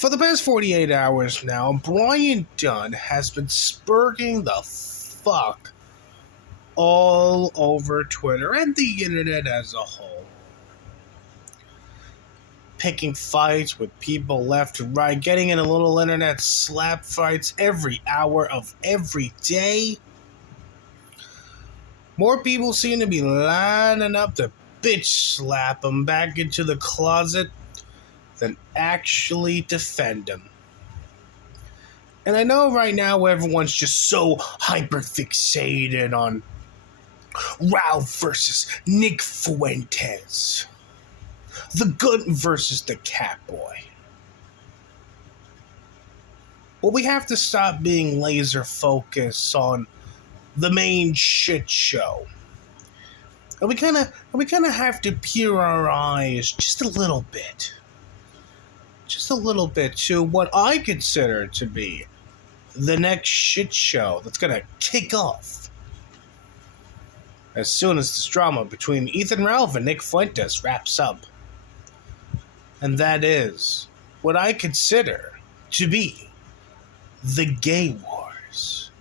For the past 48 hours now, Brian Dunn has been spurging the fuck all over Twitter and the internet as a whole. Picking fights with people left and right, getting in a little internet slap fights every hour of every day. More people seem to be lining up to bitch slap him back into the closet than actually defend him. And I know right now everyone's just so hyper-fixated on Ralph versus Nick Fuentes. The Goat versus the Catboy. But we have to stop being laser focused on the main shit show. And we kind of have to peer our eyes just a little bit. Just a little bit to what I consider to be the next shit show that's going to kick off as soon as this drama between Ethan Ralph and Nick Fuentes wraps up. And that is what I consider to be the Gay Wars.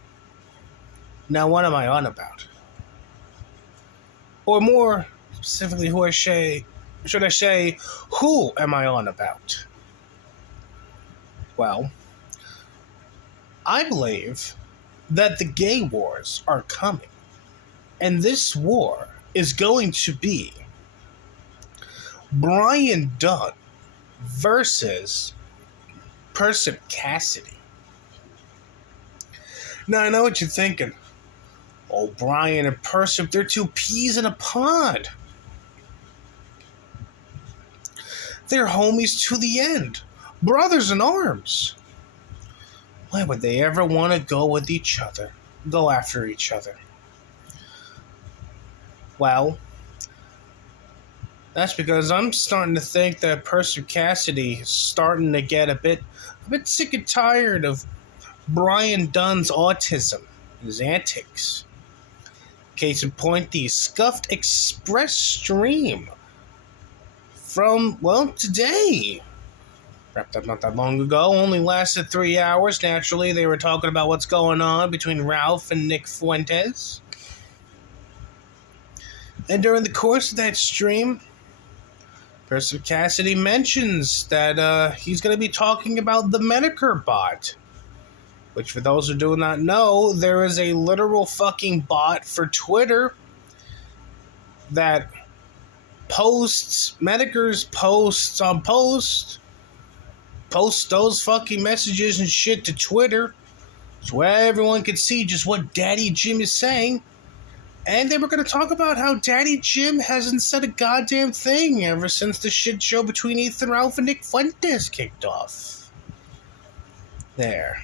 Now, what am I on about? Or more specifically, who am I on about? Well, I believe that the Gay Wars are coming. And this war is going to be Brian Dunn versus Percy Cassidy. Now, I know what you're thinking. Oh, Brian and Percy, they're two peas in a pod. They're homies to the end. Brothers in arms. Why would they ever want to go with each other? Go after each other? Well, that's because I'm starting to think that Percy Cassidy is starting to get a bit sick and tired of Brian Dunn's autism, his antics. Case in point, the Scuffed Express stream from, today. Wrapped up not that long ago, only lasted 3 hours. Naturally, they were talking about what's going on between Ralph and Nick Fuentes. And during the course of that stream, Percy Cassidy mentions that he's going to be talking about the Medicare bot. Which, for those who do not know, there is a literal fucking bot for Twitter that posts Medicare's posts on posts those fucking messages and shit to Twitter so everyone can see just what Daddy Jim is saying. And they were going to talk about how Daddy Jim hasn't said a goddamn thing ever since the shit show between Ethan Ralph and Nick Fuentes kicked off. There.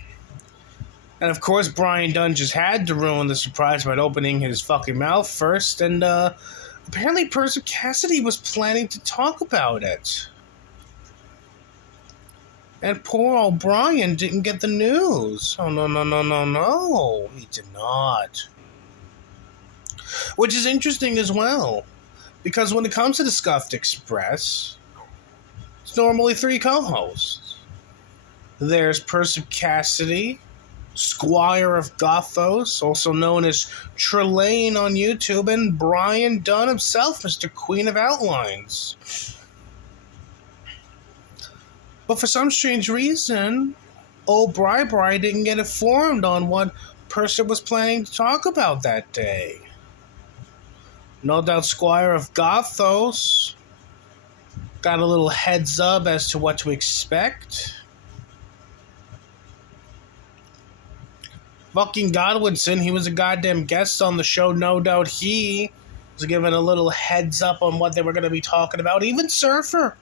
And of course, Brian Dunn just had to ruin the surprise by opening his fucking mouth first, and apparently Percy Cassidy was planning to talk about it. And poor old Brian didn't get the news. Oh, no. He did not. Which is interesting as well, because when it comes to the Scuffed Express, it's normally 3 co-hosts. There's Percy Cassidy, Squire of Gothos, also known as Trelane on YouTube, and Brian Dunn himself, Mr. Queen of Outlines. But for some strange reason, old Bri didn't get informed on what Percy was planning to talk about that day. No doubt Squire of Gothos got a little heads up as to what to expect. Fucking Godwinson, he was a goddamn guest on the show. No doubt he was given a little heads up on what they were going to be talking about. Even Surfer,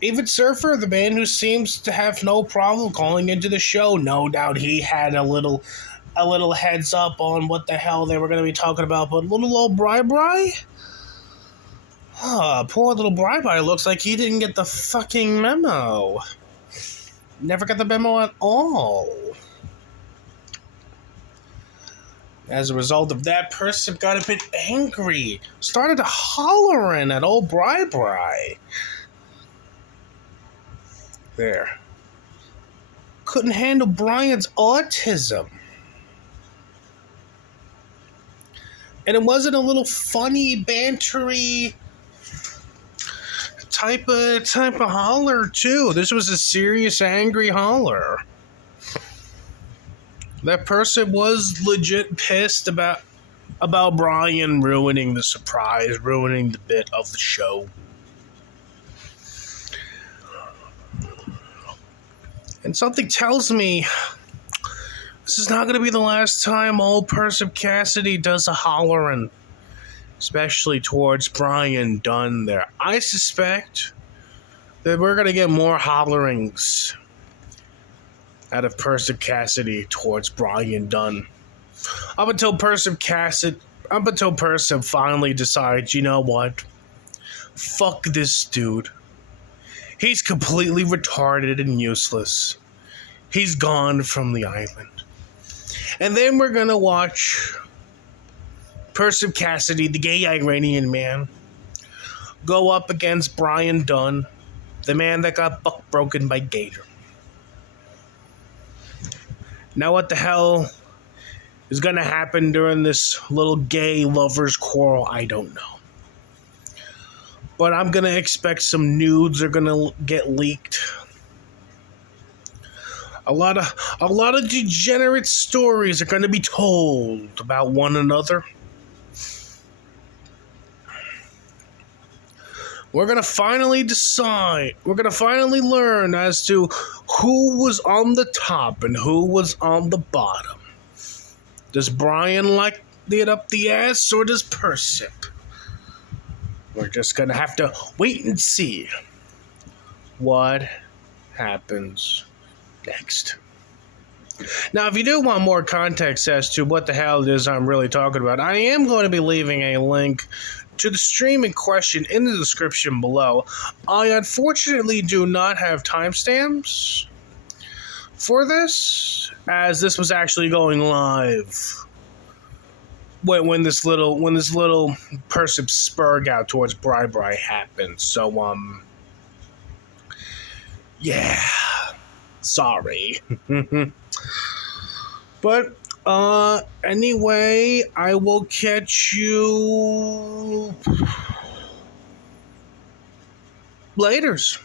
the man who seems to have no problem calling into the show, no doubt he had a little heads up on what the hell they were going to be talking about. But little old Bri? Poor little Bri looks like he didn't get the fucking memo. Never got the memo at all. As a result of that, Percy got a bit angry. Started hollering at old Bri. There. couldn't handle Brian's autism. And it wasn't a little funny, bantery type of holler too. This was a serious, angry holler. That person was legit pissed about Brian ruining the surprise, ruining the bit of the show. And something tells me this is not going to be the last time old Percy Cassidy does a hollering, especially towards Brian Dunn there. I suspect that we're going to get more hollerings out of Percy Cassidy towards Brian Dunn. Up until Percy finally decides, you know what? Fuck this dude. He's completely retarded and useless. He's gone from the island. And then we're going to watch Percy Cassidy, the gay Iranian man, go up against Brian Dunn, the man that got buck broken by Gator. Now what the hell is going to happen during this little gay lovers quarrel? I don't know. But I'm going to expect some nudes are going to get leaked. A lot of degenerate stories are going to be told about one another. We're going to finally decide. We're going to finally learn as to who was on the top and who was on the bottom. Does Brian like it up the ass, or does Percy? We're just going to have to wait and see what happens next. Now, if you do want more context as to what the hell it is I'm really talking about, I am going to be leaving a link to the stream in question in the description below. I unfortunately do not have timestamps for this, as this was actually going live when this little Percy spurg out towards Bri happened. So yeah. Sorry. But anyway, I will catch you laters.